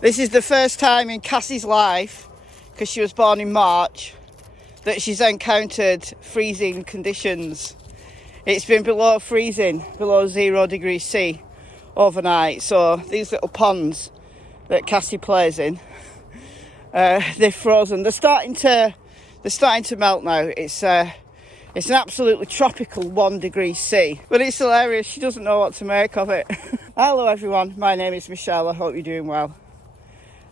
This is the first time in Cassie's life, because she was born in March, that she's encountered freezing conditions. It's been below freezing, below 0 degrees C overnight. So these little ponds that Cassie plays in, they're frozen. They're starting to melt now. It's an absolutely tropical 1 degree C, but it's hilarious. She doesn't know what to make of it. Hello everyone, my name is Michelle. I hope you're doing well.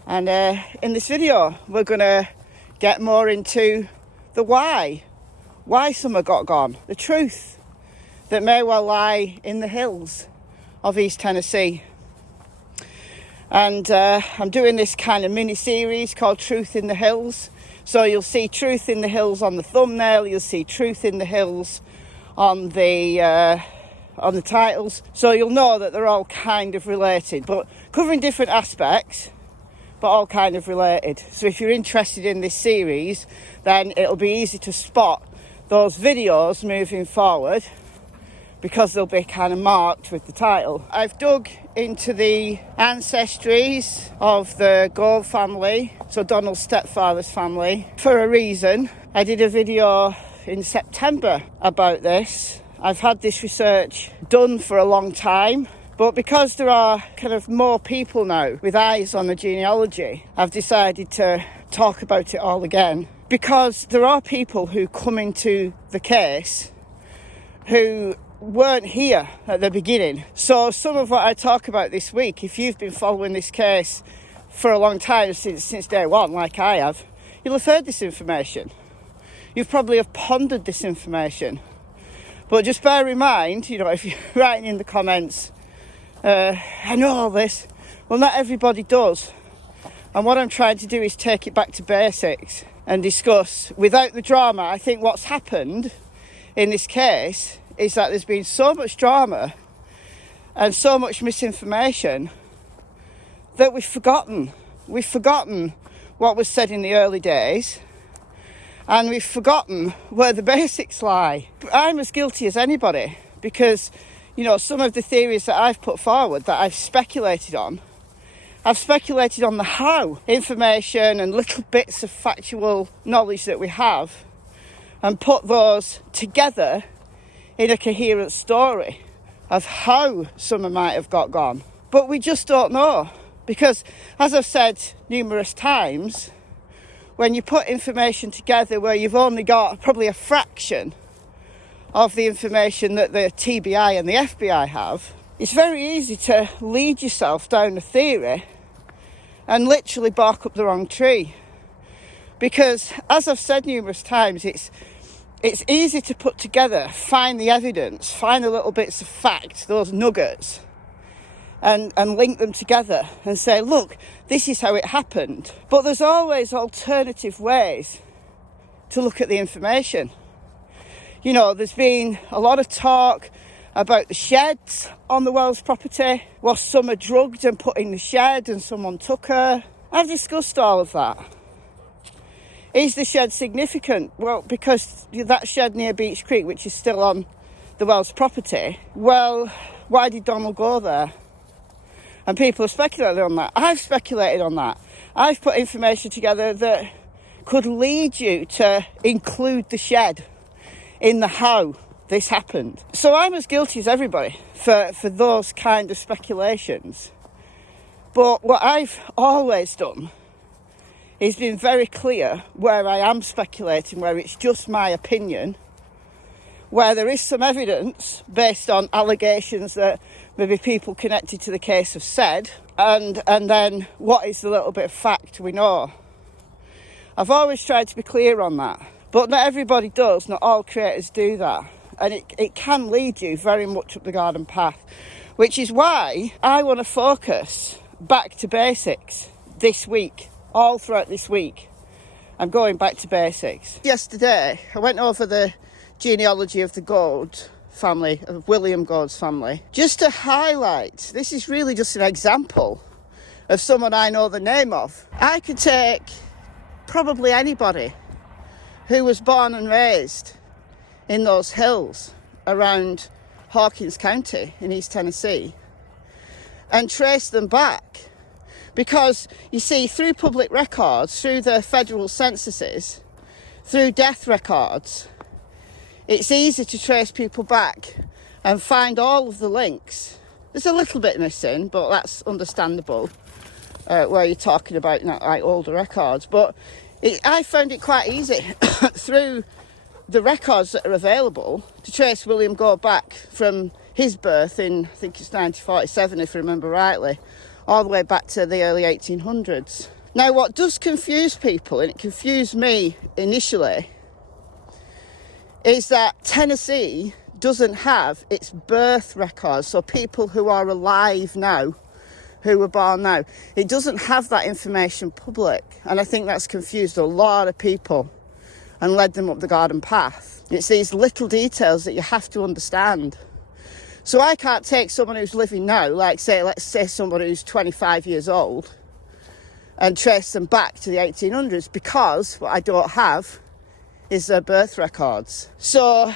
And in this video, we're gonna get more into the why summer got gone, the truth that may well lie in the hills of East Tennessee. And I'm doing this kind of mini series called Truth in the Hills. So you'll see Truth in the Hills on the thumbnail, you'll see Truth in the Hills on the titles. So you'll know that they're all kind of related, but covering different aspects, but all kind of related. So if you're interested in this series, then it'll be easy to spot those videos moving forward, because they'll be kind of marked with the title. I've dug into the ancestries of the Gold family, so Donald's stepfather's family, for a reason. I did a video in September about this. I've had this research done for a long time, but because there are kind of more people now with eyes on the genealogy, I've decided to talk about it all again, because there are people who come into the case who weren't here at the beginning. So some of what I talk about this week, if you've been following this case for a long time, since day one, like I have, you'll have heard this information. You probably have pondered this information. But just bear in mind, you know, if you're writing in the comments, I know all this. Well, not everybody does. And what I'm trying to do is take it back to basics and discuss, without the drama. I think what's happened in this case is that there's been so much drama and so much misinformation that we've forgotten. We've forgotten what was said in the early days, and we've forgotten where the basics lie. I'm as guilty as anybody, because, you know, some of the theories that I've put forward, that I've speculated on the how information and little bits of factual knowledge that we have, and put those together in a coherent story of how summer might have got gone. But we just don't know, because, as I've said numerous times, when you put information together where you've only got probably a fraction of the information that the TBI and the FBI have, it's very easy to lead yourself down a theory and literally bark up the wrong tree. Because, as I've said numerous times, it's easy to put together, find the evidence, find the little bits of fact, those nuggets, and link them together and say, look, this is how it happened. But there's always alternative ways to look at the information. You know, there's been a lot of talk about the sheds on the Wells property. Was Summer drugged and put in the shed and someone took her? I've discussed all of that. Is the shed significant? Well, because that shed near Beach Creek, which is still on the Wells property, well, why did Donald go there? And people have speculated on that. I've speculated on that. I've put information together that could lead you to include the shed in the how this happened. So I'm as guilty as everybody for those kind of speculations. But what I've always done is been very clear where I am speculating, where it's just my opinion, where there is some evidence based on allegations that maybe people connected to the case have said, and then what is the little bit of fact we know. I've always tried to be clear on that, but not everybody does, not all creators do that, and it can lead you very much up the garden path, which is why I want to focus back to basics this week. All throughout this week, I'm going back to basics. Yesterday, I went over the genealogy of the Gold family, of William Gold's family, just to highlight, this is really just an example of someone I know the name of. I could take probably anybody who was born and raised in those hills around Hawkins County in East Tennessee and trace them back Because, you see, through public records, through the federal censuses, through death records, it's easy to trace people back and find all of the links. There's a little bit missing, but that's understandable where you're talking about like older records. But I found it quite easy through the records that are available to trace William Gore back from his birth in, I think it's 1947 if I remember rightly, all the way back to the early 1800s. Now, what does confuse people, and it confused me initially, is that Tennessee doesn't have its birth records, so people who are alive now, who were born now, it doesn't have that information public, and I think that's confused a lot of people and led them up the garden path. It's these little details that you have to understand. So I can't take someone who's living now, like let's say somebody who's 25 years old, and trace them back to the 1800s, because what I don't have is their birth records. So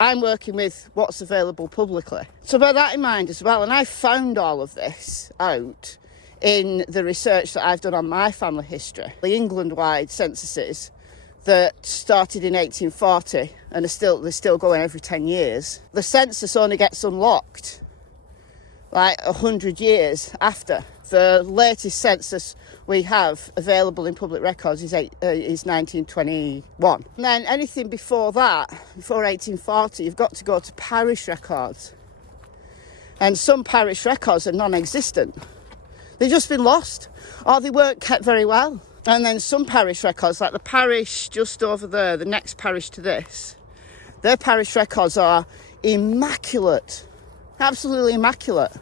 I'm working with what's available publicly. So bear that in mind as well. And I found all of this out in the research that I've done on my family history. The England-wide censuses that started in 1840 and they're still going every 10 years. The census only gets unlocked like 100 years after. The latest census we have available in public records is 1921. And then anything before that, before 1840, you've got to go to parish records. And some parish records are non-existent. They've just been lost, or they weren't kept very well. And then some parish records, like the parish just over there, the next parish to this, their parish records are immaculate, absolutely immaculate.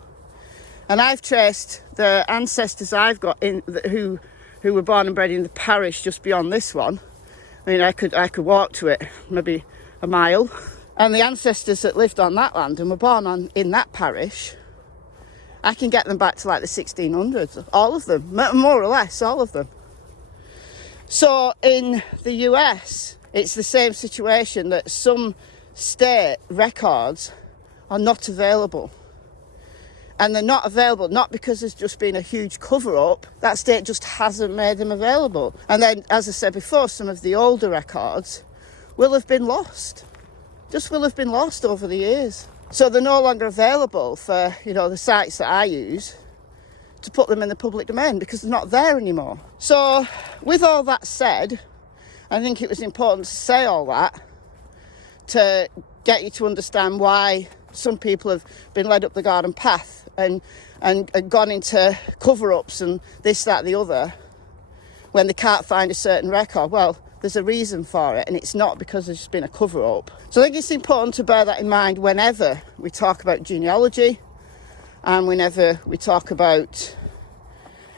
And I've traced the ancestors I've got who were born and bred in the parish just beyond this one. I mean, I could walk to it, maybe a mile. And the ancestors that lived on that land and were born in that parish, I can get them back to like the 1600s, all of them, more or less, all of them. So in the US, it's the same situation, that some state records are not available. And they're not available, not because there's just been a huge cover-up, that state just hasn't made them available. And then, as I said before, some of the older records will have been lost, just will have been lost over the years. So they're no longer available for, the sites that I use to put them in the public domain, because they're not there anymore. So with all that said, I think it was important to say all that to get you to understand why some people have been led up the garden path and gone into cover-ups and this, that, the other, when they can't find a certain record. Well, there's a reason for it, and it's not because there's just been a cover-up. So I think it's important to bear that in mind whenever we talk about genealogy, and whenever we talk about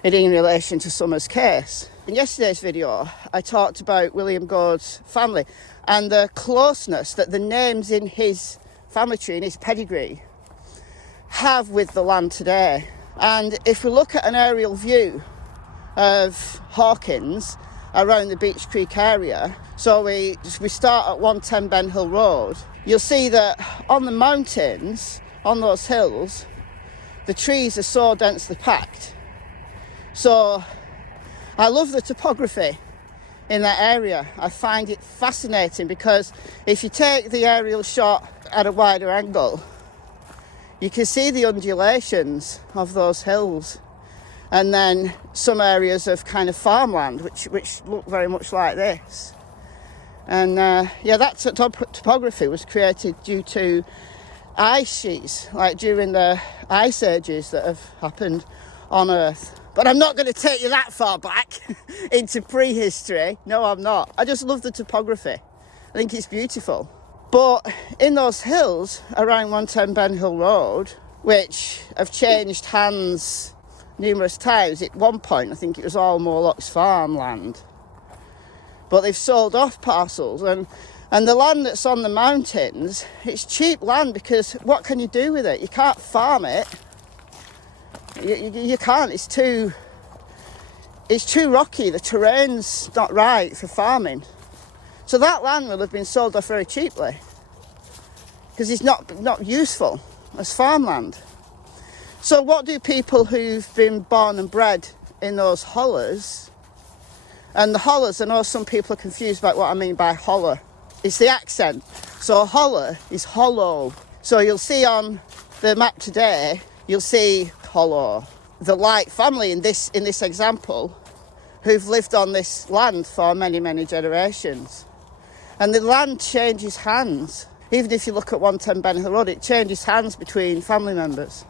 it in relation to Summer's case. In yesterday's video, I talked about William Gore's family and the closeness that the names in his family tree, in his pedigree, have with the land today. And if we look at an aerial view of Hawkins around the Beech Creek area, so we start at 110 Ben Hill Road, you'll see that on the mountains, on those hills, the trees are so densely packed. So I love the topography in that area. I find it fascinating, because if you take the aerial shot at a wider angle, you can see the undulations of those hills, and then some areas of kind of farmland which look very much like this. And that topography was created due to ice sheets, like during the ice ages that have happened on Earth. But I'm not going to take you that far back into prehistory. No, I'm not. I just love the topography. I think it's beautiful. But in those hills around 110 Ben Hill Road, which have changed hands numerous times, at one point I think it was all Morlock's farmland, but they've sold off parcels, and the land that's on the mountains, it's cheap land, because what can you do with it? You can't farm it. You can't. It's too rocky. The terrain's not right for farming. So that land will have been sold off very cheaply, because it's not useful as farmland. So what do people who've been born and bred in those hollers, and the hollers, I know some people are confused about what I mean by holler. It's the accent. So holler is hollow. So you'll see on the map today, you'll see hollow. The Light family in this example, who've lived on this land for many, many generations. And the land changes hands. Even if you look at 110 Benhill Road, it changes hands between family members.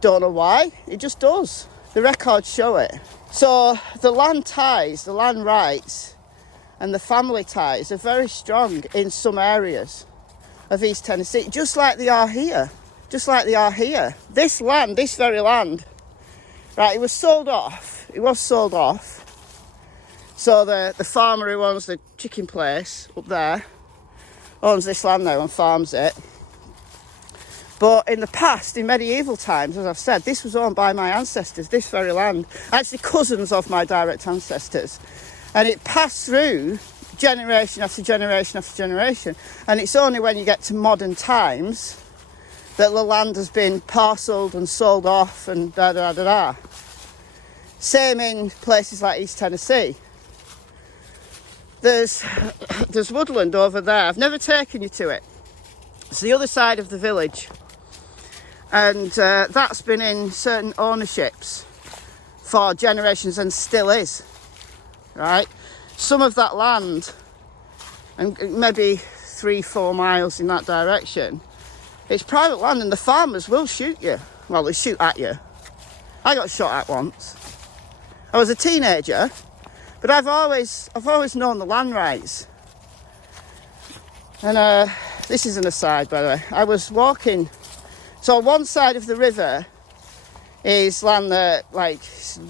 Don't know why, it just does. The records show it. So the land ties, the land rights, and the family ties are very strong in some areas of East Tennessee, just like they are here. Just like they are here. This land, this very land, right, it was sold off. It was sold off. So the farmer who owns the chicken place up there owns this land now and farms it. But in the past, in medieval times, as I've said, this was owned by my ancestors, this very land. Actually, cousins of my direct ancestors. And it passed through generation after generation after generation. And it's only when you get to modern times that the land has been parcelled and sold off and da-da-da-da. Same in places like East Tennessee. There's woodland over there. I've never taken you to it. It's the other side of the village. And that's been in certain ownerships for generations and still is, right? Some of that land, and maybe 3-4 miles in that direction, it's private land and the farmers will shoot you. Well, they shoot at you. I got shot at once. I was a teenager, but I've always known the land rights. And this is an aside, by the way. I was walking. So on one side of the river is land that, like,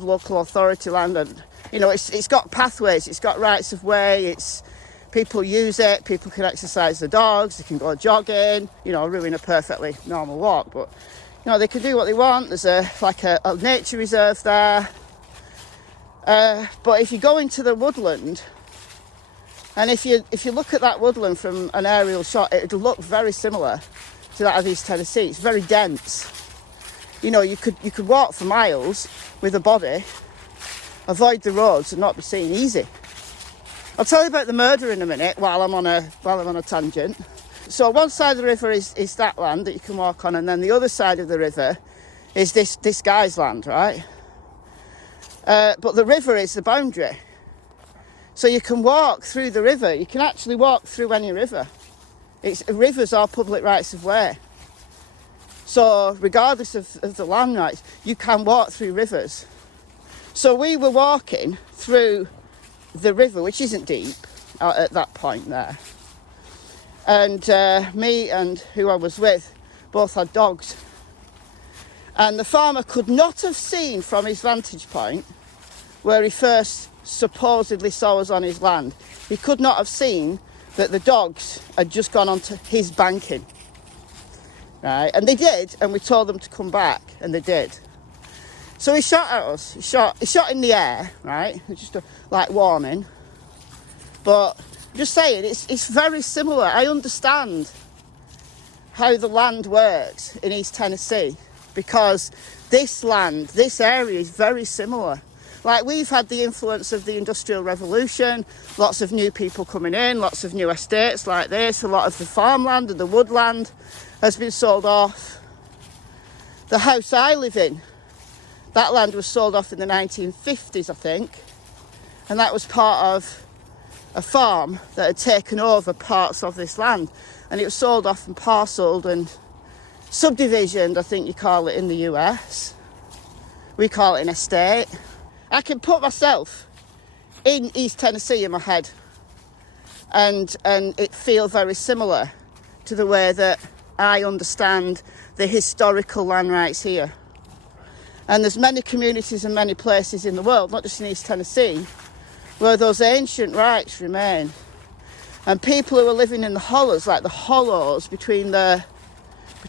local authority land, and it's got pathways, it's got rights of way, it's people use it, people can exercise their dogs, they can go jogging, ruin a perfectly normal walk, but they can do what they want. There's a nature reserve there. But if you go into the woodland, and if you look at that woodland from an aerial shot, it'll look very similar to that of East Tennessee. It's very dense. You could walk for miles with a body, avoid the roads and not be seen. Easy. I'll tell you about the murder in a minute while I'm on a tangent. So one side of the river is that land that you can walk on, and then the other side of the river is this guy's land, right? But the river is the boundary. So you can walk through the river. You can actually walk through any river. Rivers are public rights of way. So regardless of the land rights, you can walk through rivers. So we were walking through the river, which isn't deep at that point there. And me and who I was with both had dogs. And the farmer could not have seen from his vantage point where he first supposedly saw us on his land. He could not have seen that the dogs had just gone onto his banking, right? And they did, and we told them to come back, and they did. So he shot at us. He shot in the air, right? Just like warning. But just saying, it's very similar. I understand how the land works in East Tennessee, because this land, this area is very similar. Like, we've had the influence of the Industrial Revolution, lots of new people coming in, lots of new estates like this, a lot of the farmland and the woodland has been sold off. The house I live in, that land was sold off in the 1950s, I think, and that was part of a farm that had taken over parts of this land, and it was sold off and parcelled and subdivisioned, I think you call it in the US. We call it an estate. I can put myself in East Tennessee in my head and it feels very similar to the way that I understand the historical land rights here. And there's many communities and many places in the world, not just in East Tennessee, where those ancient rights remain. And people who are living in the hollows, like the hollows between the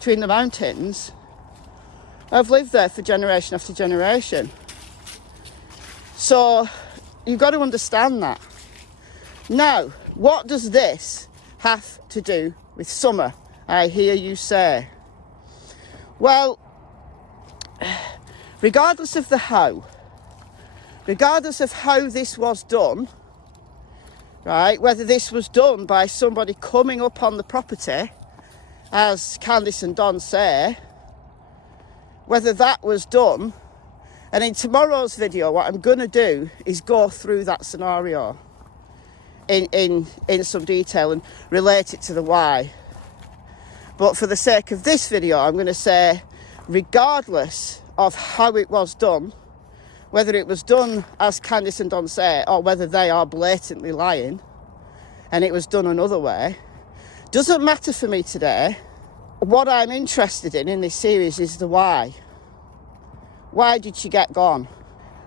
mountains, have lived there for generation after generation. So you've got to understand that. Now, what does this have to do with summer, I hear you say? Well, regardless of the how, regardless of how this was done, right, whether this was done by somebody coming up on the property, as Candice and Don say, whether that was done, and in tomorrow's video what I'm going to do is go through that scenario in some detail and relate it to the why. But for the sake of this video, I'm going to say, regardless of how it was done, whether it was done as Candice and Don say, or whether they are blatantly lying and it was done another way, doesn't matter for me today. What I'm interested in this series is the why. Why did she get gone?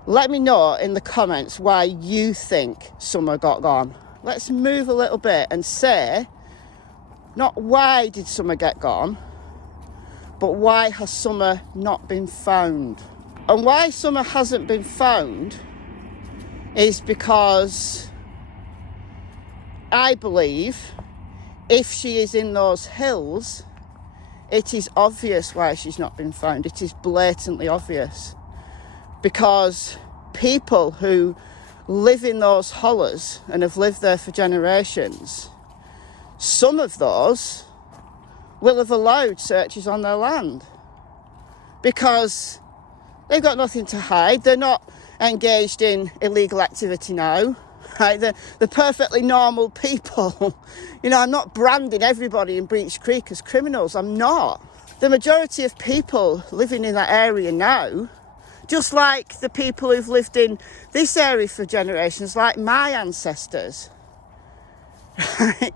Let me know in the comments why you think Summer got gone. Let's move a little bit and say, not why did Summer get gone, but why has Summer not been found? And why Summer hasn't been found is because I believe if she is in those hills, it is obvious why she's not been found. It is blatantly obvious. Because people who live in those hollers and have lived there for generations, some of those will have allowed searches on their land. Because they've got nothing to hide. They're not engaged in illegal activity now. Right? They're perfectly normal people. You know, I'm not branding everybody in Breach Creek as criminals. I'm not. The majority of people living in that area now, just like the people who've lived in this area for generations, like my ancestors, right?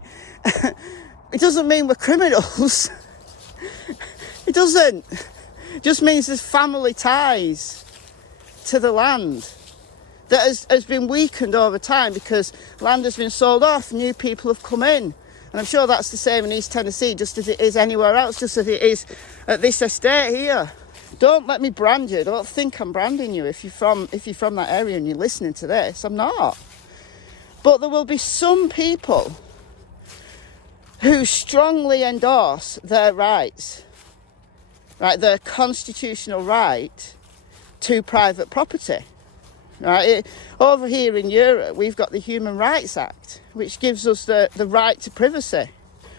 It doesn't mean we're criminals. It doesn't. It just means there's family ties to the land that has been weakened over time because land has been sold off, new people have come in. And I'm sure that's the same in East Tennessee, just as it is anywhere else, just as it is at this estate here. Don't let me brand you. Don't think I'm branding you if you're from that area and you're listening to this. I'm not. But there will be some people who strongly endorse their rights, right, their constitutional right to private property. Right, over here in Europe, we've got the Human Rights Act, which gives us the right to privacy.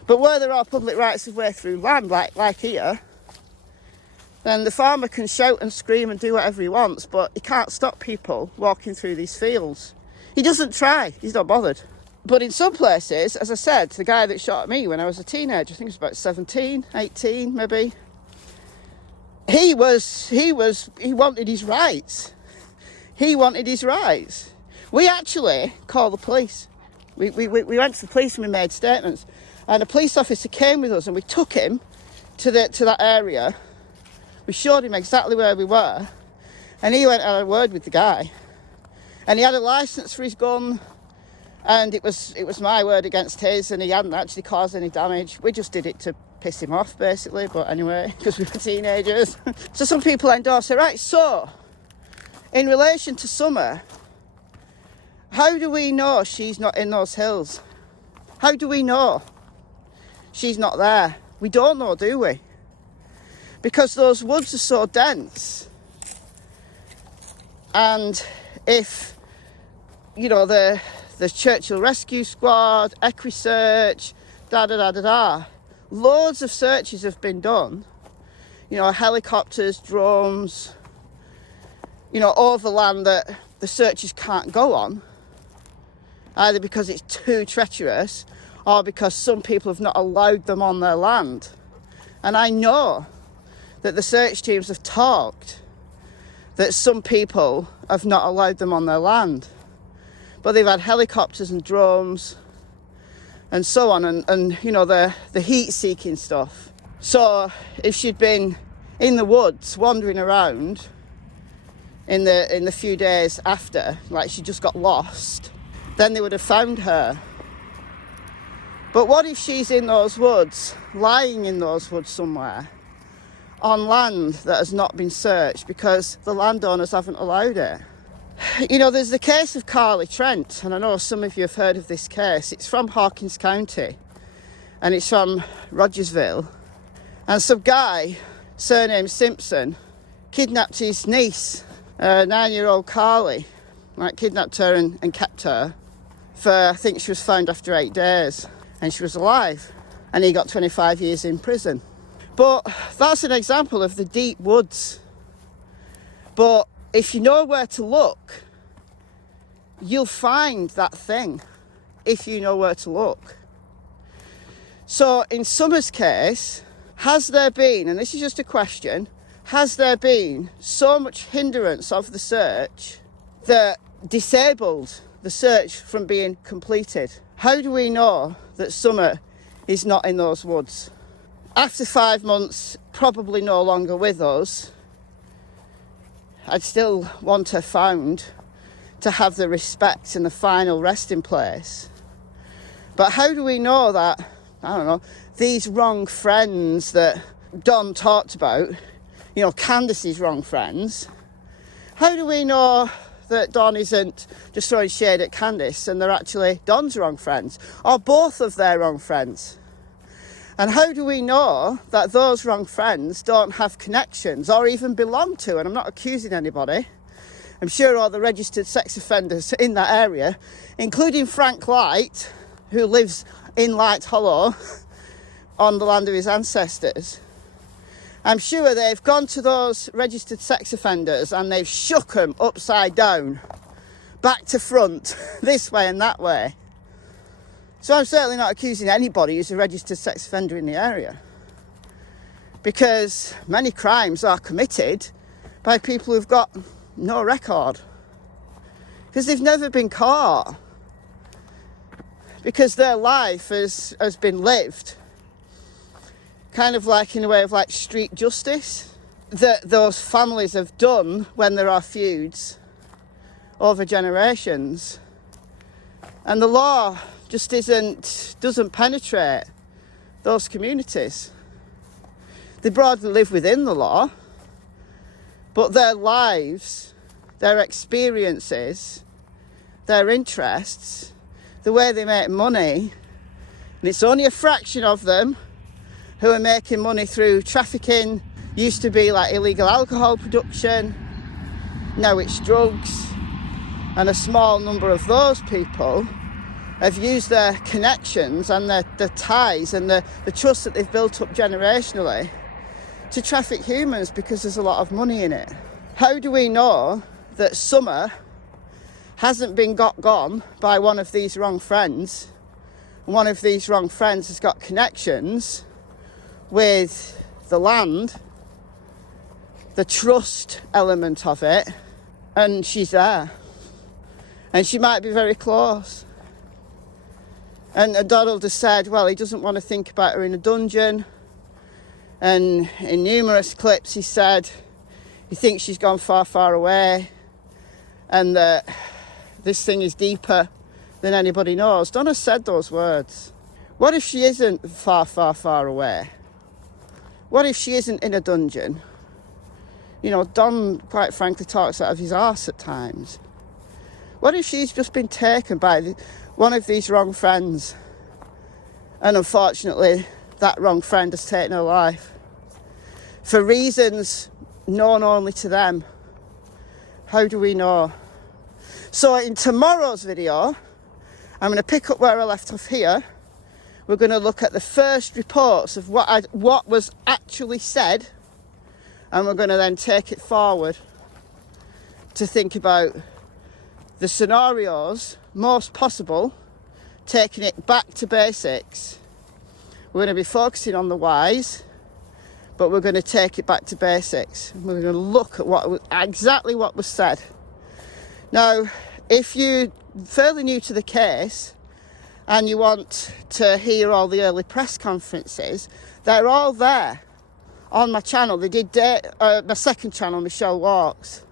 But where there are public rights of way through land, like here, then the farmer can shout and scream and do whatever he wants, but he can't stop people walking through these fields. He doesn't try. He's not bothered. But in some places, as I said, the guy that shot at me when I was a teenager, I think he was about 17, 18 maybe, he wanted his rights. He wanted his rights. We actually called the police. We went to the police and we made statements. And a police officer came with us and we took him to that area. We showed him exactly where we were. And he went and had a word with the guy. And he had a licence for his gun. And it was my word against his, and he hadn't actually caused any damage. We just did it to piss him off, basically. But anyway, because we were teenagers. So some people endorse it. Right, so in relation to Summer, how do we know she's not in those hills? How do we know she's not there? We don't know, do we? Because those woods are so dense. And if, you know, the Churchill Rescue Squad, EquiSearch, loads of searches have been done. You know, helicopters, drones, you know, over land that the searchers can't go on, either because it's too treacherous or because some people have not allowed them on their land. And I know that the search teams have talked that some people have not allowed them on their land. But they've had helicopters and drones and so on, and you know, the heat-seeking stuff. So if she'd been in the woods wandering around in the few days after, like she just got lost, then they would have found her. But what if she's in those woods, lying in those woods somewhere, on land that has not been searched because the landowners haven't allowed it? You know, there's the case of CHORLEY Trent, and I know some of you have heard of this case. It's from Hawkins County, and it's from Rogersville. And some guy, surnamed Simpson, kidnapped his niece, 9-year-old CHORLEY, like kidnapped her and kept her for, I think she was found after 8 days, and she was alive, and he got 25 years in prison. But that's an example of the deep woods. But if you know where to look, you'll find that thing, if you know where to look. So in Summer's case, has there been, and this is just a question, has there been so much hindrance of the search that disabled the search from being completed? How do we know that Summer is not in those woods? After 5 months, probably no longer with us, I'd still want her found to have the respect and the final resting place. But how do we know that, I don't know, these wrong friends that Don talked about, you know, Candace's wrong friends, how do we know that Don isn't just throwing shade at Candace and they're actually Don's wrong friends, or both of their wrong friends? And how do we know that those wrong friends don't have connections or even belong to, and I'm not accusing anybody, I'm sure all the registered sex offenders in that area, including Frank Light, who lives in Light Hollow on the land of his ancestors, I'm sure they've gone to those registered sex offenders and they've shook them upside down, back to front, this way and that way. So I'm certainly not accusing anybody who's a registered sex offender in the area, because many crimes are committed by people who've got no record, because they've never been caught, because their life has been lived kind of like in a way of like street justice that those families have done when there are feuds over generations, and the law just doesn't penetrate those communities. They broadly live within the law, but their lives, their experiences, their interests, the way they make money, and it's only a fraction of them who are making money through trafficking. Used to be like illegal alcohol production, now it's drugs, and a small number of those people have used their connections and their ties and the trust that they've built up generationally to traffic humans because there's a lot of money in it. How do we know that Summer hasn't been gone by one of these wrong friends, and one of these wrong friends has got connections with the land, the trust element of it, and she's there, and she might be very close? And Donald has said, well, he doesn't want to think about her in a dungeon, and in numerous clips he said he thinks she's gone far, far away, and that this thing is deeper than anybody knows. Don has said those words. What if she isn't far, far, far away? What if she isn't in a dungeon? You know, Don, quite frankly, talks out of his arse at times. What if she's just been taken by one of these wrong friends, and unfortunately that wrong friend has taken her life for reasons known only to them? How do we know? So in tomorrow's video, I'm going to pick up where I left off here. We're going to look at the first reports of what was actually said, and we're going to then take it forward to think about the scenarios most possible, taking it back to basics. We're going to be focusing on the whys, but we're going to take it back to basics. We're going to look at exactly what was said. Now, if you're fairly new to the case and you want to hear all the early press conferences, they're all there on my channel. They did my second channel, Michelle Walks.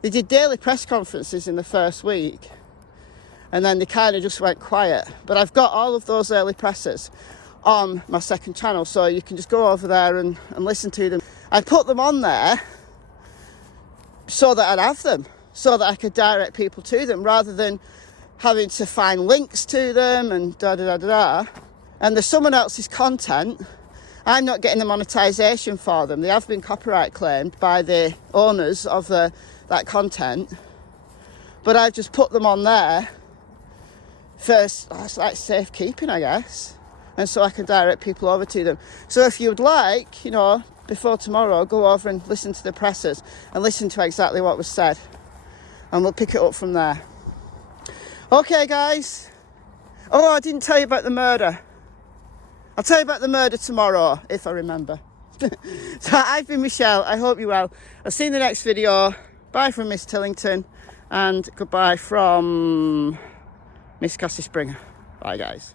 They did daily press conferences in the first week, and then they kind of just went quiet. But I've got all of those early presses on my second channel, so you can just go over there and listen to them. I put them on there so that I'd have them, so that I could direct people to them, rather than having to find links to them and da-da-da-da-da. And there's someone else's content, I'm not getting the monetization for them. They have been copyright claimed by the owners of that content, but I've just put them on there first. It's like safekeeping, I guess, and so I can direct people over to them. So if you'd like, you know, before tomorrow, go over and listen to the presses and listen to exactly what was said, and we'll pick it up from there. Okay, guys. Oh, I didn't tell you about the murder. I'll tell you about the murder tomorrow, if I remember. So I've been Michelle. I hope you're well. I'll see you in the next video. Bye from Miss Tillington, and goodbye from Miss Cassie Springer. Bye, guys.